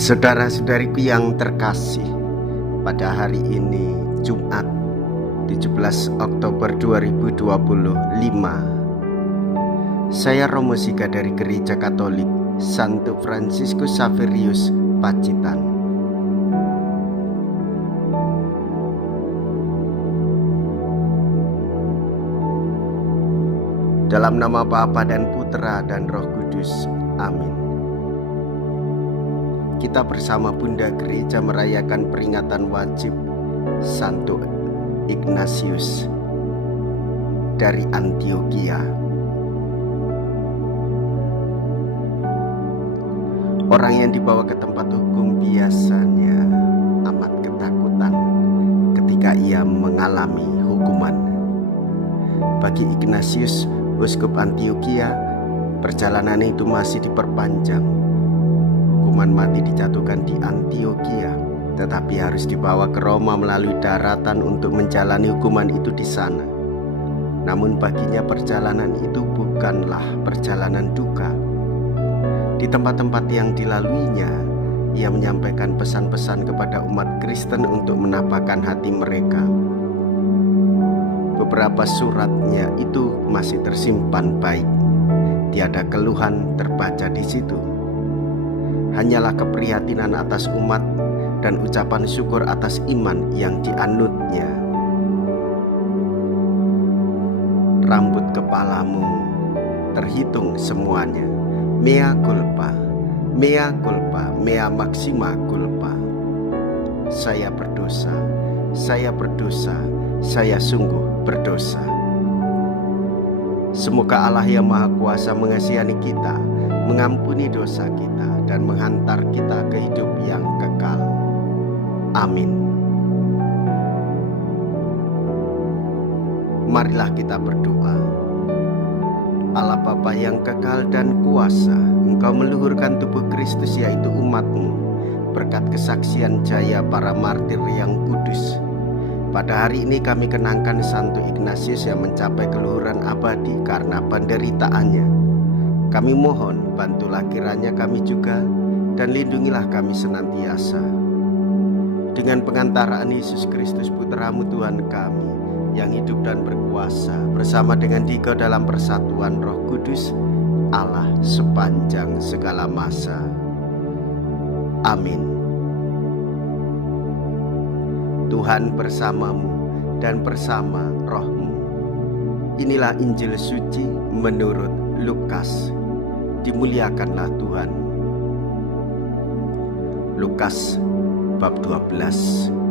Saudara-saudariku yang terkasih, pada hari ini Jumat 17 Oktober 2025, saya Romo Siga dari Gereja Katolik Santo Fransiskus Xaverius, Pacitan. Dalam nama Bapa dan Putra dan Roh Kudus. Amin. Kita bersama Bunda Gereja merayakan peringatan wajib Santo Ignatius dari Antioquia. Orang yang dibawa ke tempat hukum biasanya amat ketakutan ketika ia mengalami hukuman. Bagi Ignatius, Uskup Antioquia, perjalanan itu masih diperpanjang. Hukuman mati dijatuhkan di Antioquia, tetapi harus dibawa ke Roma melalui daratan untuk menjalani hukuman itu di sana. Namun baginya perjalanan itu bukanlah perjalanan duka. Di tempat-tempat yang dilaluinya, ia menyampaikan pesan-pesan kepada umat Kristen untuk menapakkan hati mereka. Beberapa suratnya itu masih tersimpan baik. Tiada keluhan terbaca di situ. Hanyalah keprihatinan atas umat dan ucapan syukur atas iman yang dianutnya. Rambut kepalamu terhitung semuanya. Mea culpa, mea culpa, mea maxima culpa. Saya berdosa, saya berdosa, saya sungguh berdosa. Semoga Allah yang Maha Kuasa mengasihani kita, mengampuni dosa kita, dan menghantar kita ke hidup yang kekal. Amin. Marilah kita berdoa. Allah Bapa yang kekal dan kuasa, Engkau meluhurkan tubuh Kristus yaitu umat-Mu berkat kesaksian jaya para martir yang kudus. Pada hari ini kami kenangkan Santo Ignatius yang mencapai keluhuran abadi karena penderitaannya. Kami mohon bantulah kiranya kami juga, dan lindungilah kami senantiasa. Dengan pengantaraan Yesus Kristus Putra-Mu Tuhan kami, yang hidup dan berkuasa bersama dengan Dikau dalam persatuan Roh Kudus, Allah sepanjang segala masa. Amin. Tuhan bersamamu dan bersama rohmu. Inilah Injil suci menurut Lukas. Dimuliakanlah Tuhan. Lukas bab 12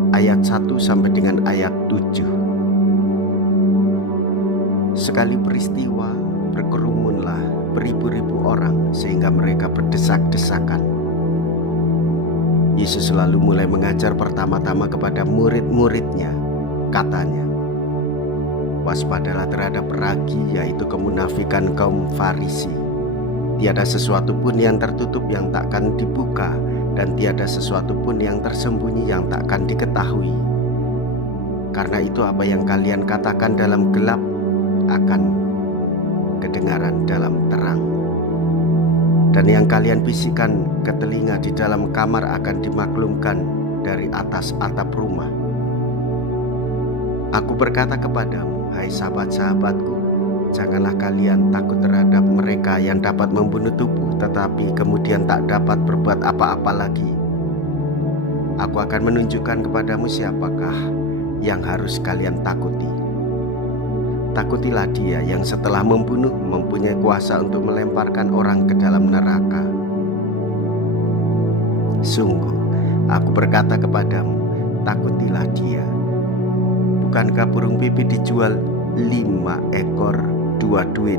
ayat 1 sampai dengan ayat 7. Sekali peristiwa berkerumunlah beribu-ribu orang sehingga mereka berdesak-desakan. Yesus lalu mulai mengajar pertama-tama kepada murid-muridnya. Katanya, waspadalah terhadap ragi, yaitu kemunafikan kaum Farisi. Tiada sesuatu pun yang tertutup yang takkan dibuka, dan tiada sesuatu pun yang tersembunyi yang takkan diketahui. Karena itu apa yang kalian katakan dalam gelap akan kedengaran dalam terang, dan yang kalian bisikkan ke telinga di dalam kamar akan dimaklumkan dari atas atap rumah. Aku berkata kepadamu, hai sahabat-sahabatku, janganlah kalian takut terhadap mereka yang dapat membunuh tubuh, tetapi kemudian tak dapat berbuat apa-apa lagi. Aku akan menunjukkan kepadamu siapakah yang harus kalian takuti. Takutilah dia yang setelah membunuh mempunyai kuasa untuk melemparkan orang ke dalam neraka. Sungguh, aku berkata kepadamu, takutilah dia. Bukankah burung pipit dijual 5 ekor 2 duit?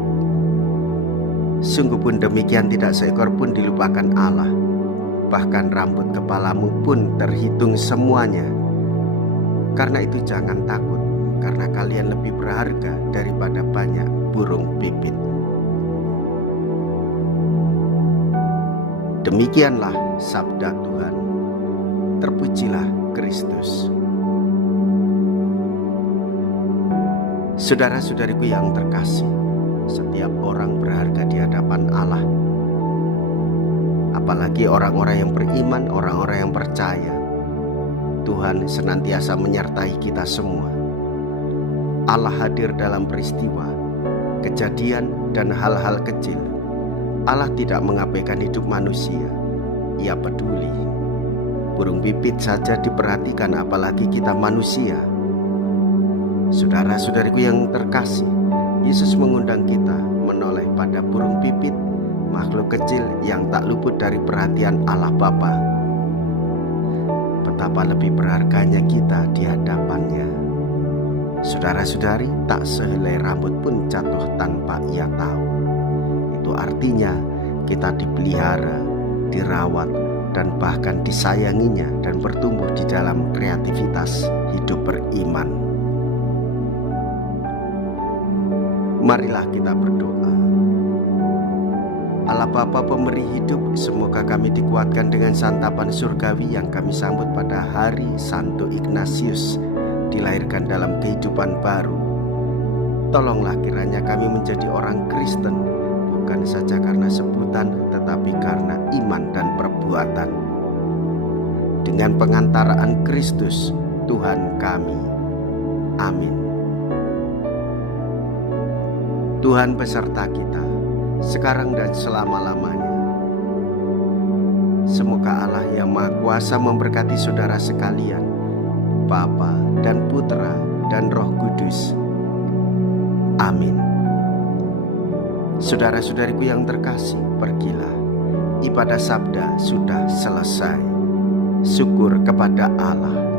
Sungguh pun demikian tidak seekor pun dilupakan Allah. Bahkan rambut kepalamu pun terhitung semuanya. Karena itu jangan takut, karena kalian lebih berharga daripada banyak burung pipit. Demikianlah sabda Tuhan. Terpujilah Kristus. Saudara-saudariku yang terkasih, setiap orang berharga di hadapan Allah. apalagi orang-orang yang beriman, orang-orang yang percaya. Tuhan senantiasa menyertai kita semua. Allah hadir dalam peristiwa, kejadian, dan hal-hal kecil. Allah tidak mengabaikan hidup manusia. Ia peduli. Burung pipit saja diperhatikan, apalagi kita manusia. Saudara-saudariku yang terkasih, Yesus mengundang kita menoleh pada burung pipit, makhluk kecil yang tak luput dari perhatian Allah Bapa. Betapa lebih berharganya kita di hadapannya. Saudara-saudari, tak sehelai rambut pun jatuh tanpa ia tahu. Itu artinya kita dipelihara, dirawat, dan bahkan disayanginya dan bertumbuh di dalam kreativitas hidup beriman. Marilah kita berdoa. Allah Bapa pemberi hidup, semoga kami dikuatkan dengan santapan surgawi yang kami sambut pada hari Santo Ignatius, dilahirkan dalam kehidupan baru. Tolonglah kiranya kami menjadi orang Kristen, bukan saja karena sebutan, tetapi karena iman dan perbuatan. Dengan pengantaraan Kristus, Tuhan kami. Amin. Tuhan beserta kita, sekarang dan selama-lamanya. Semoga Allah yang Maha Kuasa memberkati saudara sekalian, Bapa dan Putra dan Roh Kudus. Amin. Saudara-saudariku yang terkasih, pergilah. Ibadah sabda sudah selesai. Syukur kepada Allah.